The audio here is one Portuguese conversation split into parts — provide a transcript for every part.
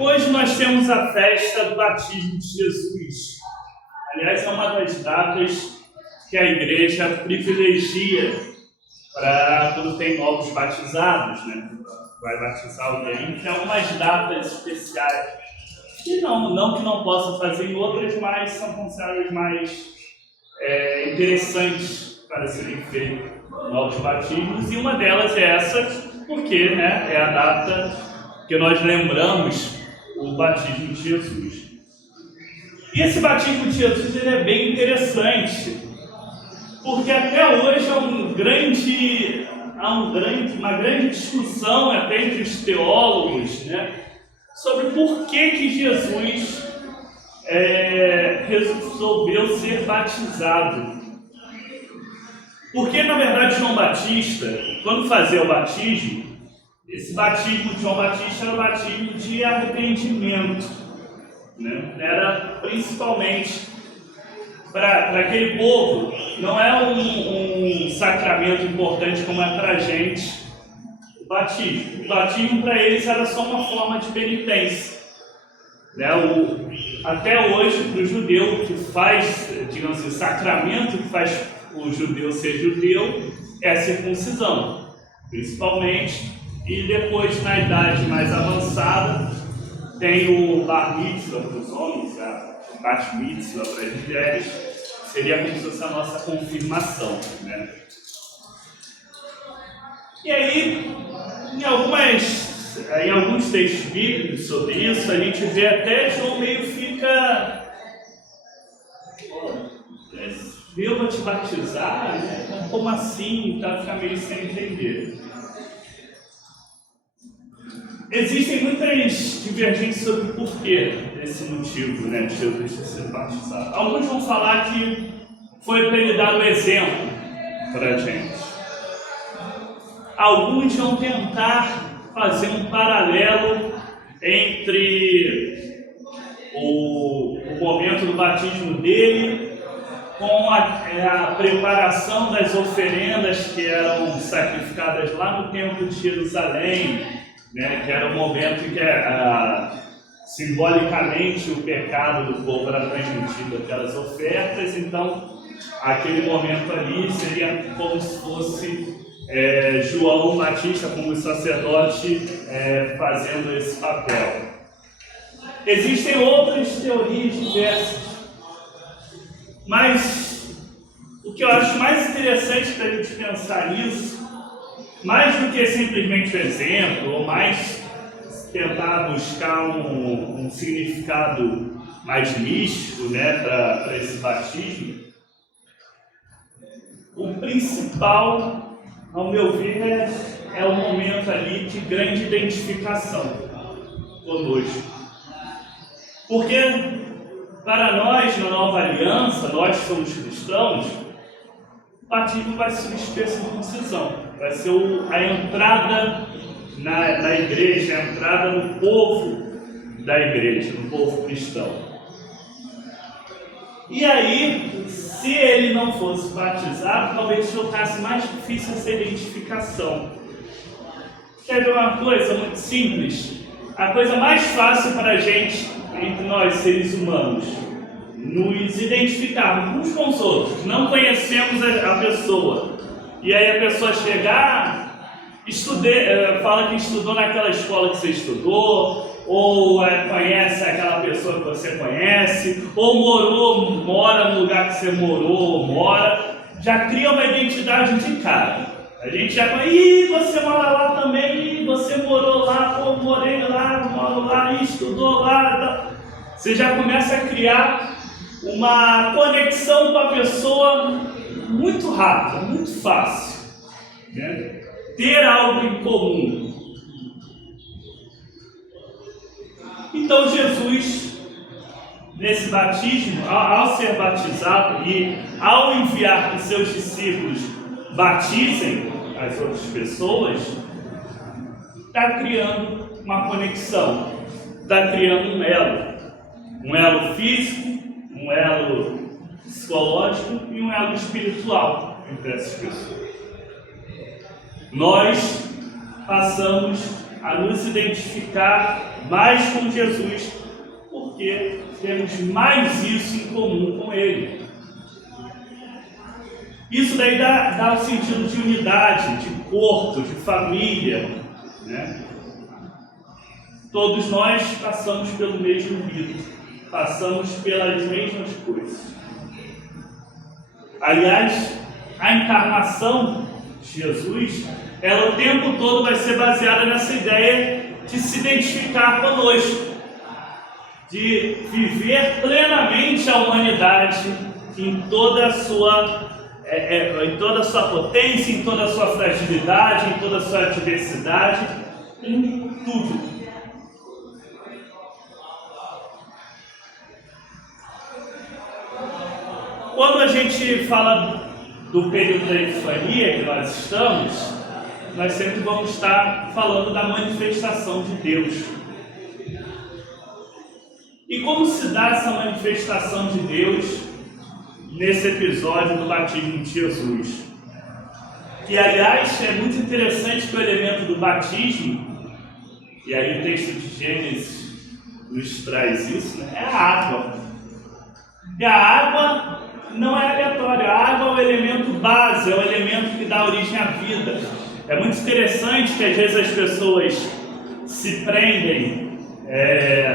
Hoje nós temos a festa do batismo de Jesus. Aliás, é uma das datas que a igreja privilegia para quando tem novos batizados, né? Vai batizar alguém. Tem algumas datas especiais que não que não possa fazer em outras, mas são consideradas mais interessantes para serem feitos novos batismos. E uma delas é essa, porque, né, é a data que nós lembramos o batismo de Jesus. E esse batismo de Jesus ele é bem interessante, porque até hoje há uma grande discussão até entre os teólogos, né, sobre por que Jesus resolveu ser batizado. Porque, na verdade, João Batista, quando fazia o batismo, esse batismo de João Batista era o batismo de arrependimento, né? Era principalmente para aquele povo, não é um sacramento importante como é para a gente o batismo. O batismo para eles era só uma forma de penitência, né? Até hoje, para o judeu que faz, digamos assim, o sacramento que faz o judeu ser judeu é a circuncisão, principalmente. E depois, na idade mais avançada, tem o bar mitzvah para os homens, o bat mitzvah para as mulheres, seria como se fosse a nossa confirmação, né? E aí, em alguns textos bíblicos sobre isso, a gente vê até João meio fica... eu vou te batizar? Né? Como assim? Tá, fica meio sem entender. Existem muitas divergências sobre o porquê desse motivo, né, de Jesus ter sido batizado. Alguns vão falar que foi para ele dar o exemplo para a gente. Alguns vão tentar fazer um paralelo entre o momento do batismo dele com a preparação das oferendas que eram sacrificadas lá no templo de Jerusalém, né, que era o momento em que simbolicamente o pecado do povo era transmitido aquelas ofertas. Então aquele momento ali seria como se fosse João Batista como sacerdote fazendo esse papel. Existem outras teorias diversas, mas o que eu acho mais interessante para a gente pensar nisso, mais do que simplesmente o exemplo, ou mais tentar buscar um significado mais místico, né, para esse batismo, o principal, ao meu ver, é o momento ali de grande identificação conosco. Porque para nós, na nova aliança, nós que somos cristãos, o batismo vai substituir a circuncisão. Vai ser a entrada na igreja, a entrada no povo da igreja, no povo cristão. E aí, se ele não fosse batizado, talvez tornasse mais difícil essa identificação. Quer ver uma coisa muito simples? A coisa mais fácil para a gente, entre nós seres humanos, nos identificarmos uns com os outros, não conhecemos a pessoa, e aí a pessoa chegar, fala que estudou naquela escola que você estudou, ou conhece aquela pessoa que você conhece, ou mora no lugar que você morou ou mora, já cria uma identidade de cara. A gente já conhece, você mora lá também, você morou lá, pô, morei lá, moro lá, estudou lá. Você já começa a criar uma conexão com a pessoa muito rápida, muito fácil, né? Ter algo em comum. Então Jesus, nesse batismo, ao ser batizado e ao enviar que seus discípulos batizem as outras pessoas, está criando uma conexão, está criando um elo físico, um elo psicológico e um elo espiritual entre essas pessoas. Nós passamos a nos identificar mais com Jesus, porque temos mais isso em comum com Ele. Isso daí dá o sentido de unidade, de corpo, de família, né? Todos nós passamos pelo mesmo rito, passamos pelas mesmas coisas. Aliás, a encarnação de Jesus, ela o tempo todo vai ser baseada nessa ideia de se identificar conosco, de viver plenamente a humanidade em toda a sua potência, em toda a sua fragilidade, em toda a sua diversidade, em tudo. Quando a gente fala do período da Epifania que nós estamos, nós sempre vamos estar falando da manifestação de Deus. E como se dá essa manifestação de Deus nesse episódio do batismo de Jesus? Que, aliás, é muito interessante que o elemento do batismo, e aí o texto de Gênesis nos traz isso, né? É a água. E a água não é aleatória, a água é o elemento base, é o elemento que dá origem à vida. É muito interessante que às vezes as pessoas se prendem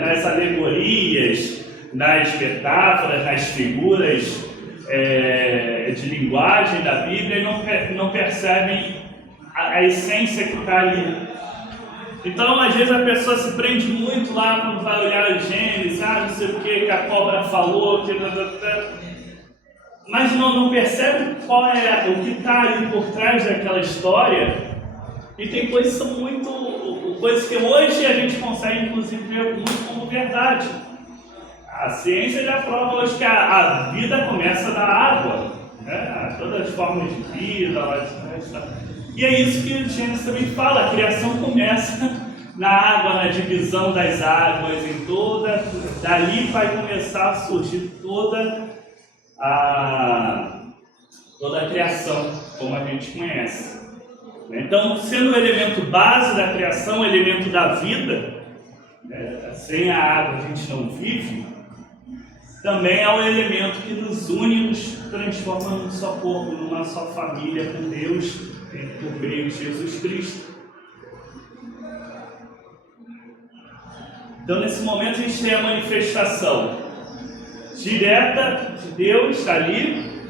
nas alegorias, nas metáforas, nas figuras de linguagem da Bíblia e não percebem a essência que está ali. Então, às vezes a pessoa se prende muito lá quando vai olhar o Gênesis, não sei o que a cobra falou, mas não percebe qual é o que está ali por trás daquela história. E tem coisas que são coisas que hoje a gente consegue inclusive ver muito como verdade. A ciência já prova hoje que a vida começa da água, né? Todas as formas de vida, e é isso que o Gênesis também fala, a criação começa na água, na divisão das águas, dali vai começar a surgir toda a criação, como a gente conhece. Então, sendo o elemento base da criação, o elemento da vida, sem a água a gente não vive, também é o elemento que nos une, nos transforma num só corpo, numa só família com Deus, por meio de Jesus Cristo. Então, nesse momento, a gente tem a manifestação direta de Deus ali,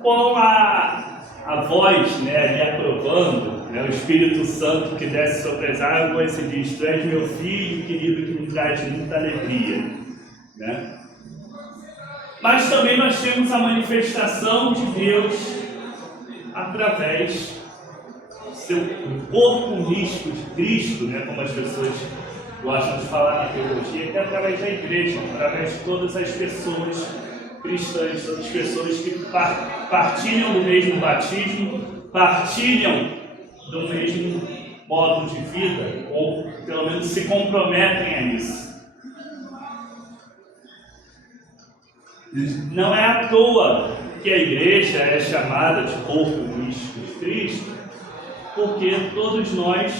com a voz, ali aprovando, o Espírito Santo que desce sobre as águas e diz: Tu és meu filho querido, que me traz muita alegria, né? Mas também nós temos a manifestação de Deus através do seu corpo místico de Cristo, como as pessoas gostam de falar na teologia, que é através da igreja, através de todas as pessoas cristãs, todas as pessoas que partilham do mesmo batismo, partilham do mesmo modo de vida, ou pelo menos se comprometem a isso. Não é à toa que a igreja é chamada de corpo místico de Cristo, porque todos nós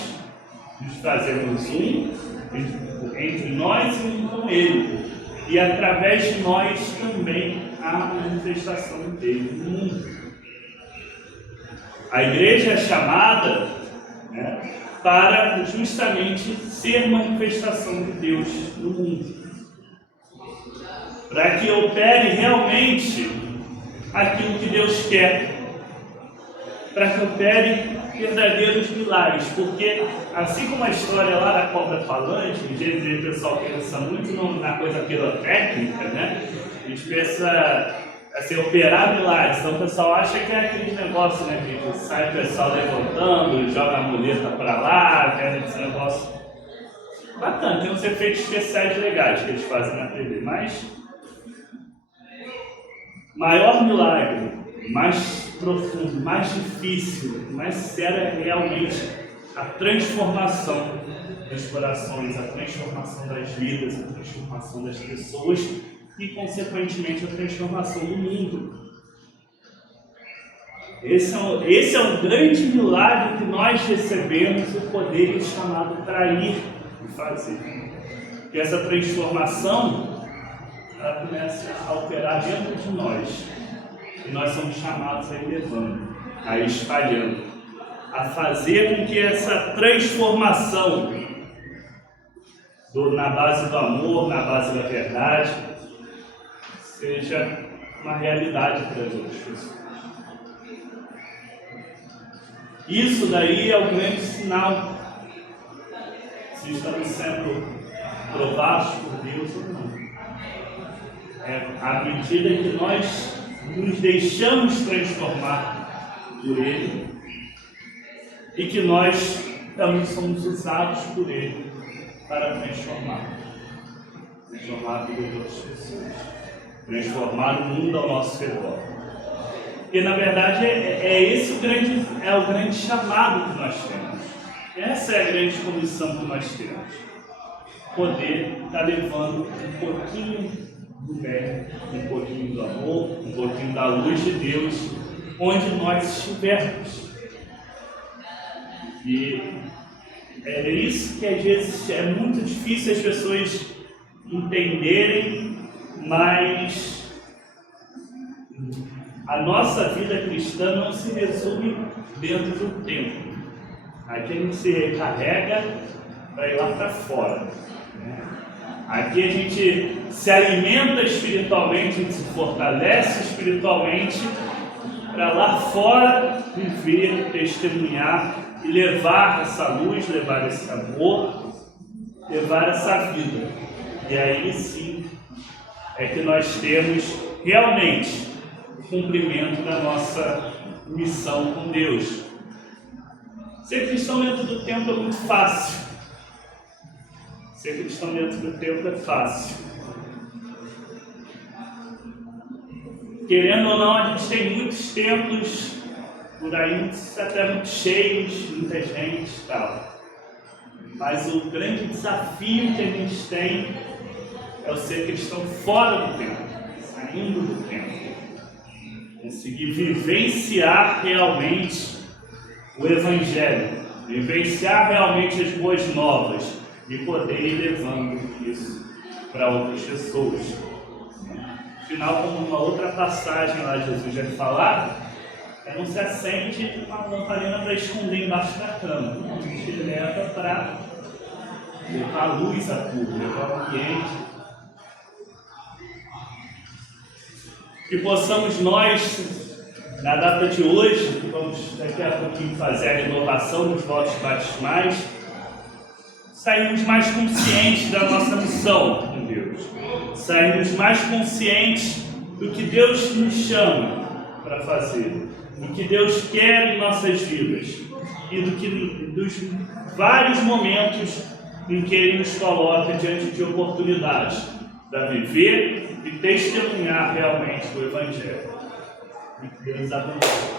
nos fazemos um entre nós e um com Ele, e através de nós também há a manifestação dele no mundo. A igreja é chamada para justamente ser manifestação de Deus no mundo, para que opere realmente aquilo que Deus quer, para que opere verdadeiros milagres, porque assim como a história lá da cobra falante, às vezes o pessoal pensa muito na coisa pirotécnica, a gente pensa assim, operar milagres, então o pessoal acha que é aquele negócio, que sai o pessoal levantando, joga a muleta para lá, esse negócio bacana, tem uns efeitos especiais legais que eles fazem na TV, mas maior milagre, mais profundo, mais difícil, mais sério é realmente a transformação dos corações, a transformação das vidas, a transformação das pessoas e, consequentemente, a transformação do mundo. Esse é um grande milagre que nós recebemos, o poder e o chamado para ir e fazer. E essa transformação, ela começa a operar dentro de nós. E nós somos chamados a ir levando, a ir espalhando, a fazer com que essa transformação na base do amor, na base da verdade, seja uma realidade para as outras pessoas. Isso daí é o grande sinal se estamos sendo provados por Deus ou não. É à medida que nós nos deixamos transformar por Ele e que nós também somos usados por Ele para transformar a vida de outras pessoas, transformar o mundo ao nosso redor. E na verdade esse o grande chamado que nós temos. Essa é a grande comissão que nós temos. Poder estar levando um pouquinho do bem, um pouquinho do amor, um pouquinho da luz de Deus, onde nós estivermos. E é isso que às vezes é muito difícil as pessoas entenderem, mas a nossa vida cristã não se resume dentro do templo. Aqui a gente se recarrega para ir lá para fora. Aqui a gente se alimenta espiritualmente, a gente se fortalece espiritualmente para lá fora viver, testemunhar e levar essa luz, levar esse amor, levar essa vida. E aí sim é que nós temos realmente o cumprimento da nossa missão com Deus. Ser cristão dentro do templo é muito fácil. Ser cristão dentro do templo é fácil. Querendo ou não, a gente tem muitos templos por aí, até muito cheios, muita gente e tal. Mas o grande desafio que a gente tem é o ser cristão fora do templo, saindo do templo. Conseguir vivenciar realmente o Evangelho, vivenciar realmente as boas novas e poder ir levando isso para outras pessoas. Afinal, como uma outra passagem lá Jesus vai falar, não se acende uma lamparina para esconder embaixo da cama. A gente leva para levar a luz a tudo, levar o ambiente. Que possamos nós, na data de hoje, que vamos daqui a pouquinho fazer a renovação dos votos batismais, sairmos mais conscientes da nossa missão com Deus. Sairmos mais conscientes do que Deus nos chama para fazer, do que Deus quer em nossas vidas e dos vários momentos em que Ele nos coloca diante de oportunidades para viver e testemunhar realmente o Evangelho. Que Deus abençoe.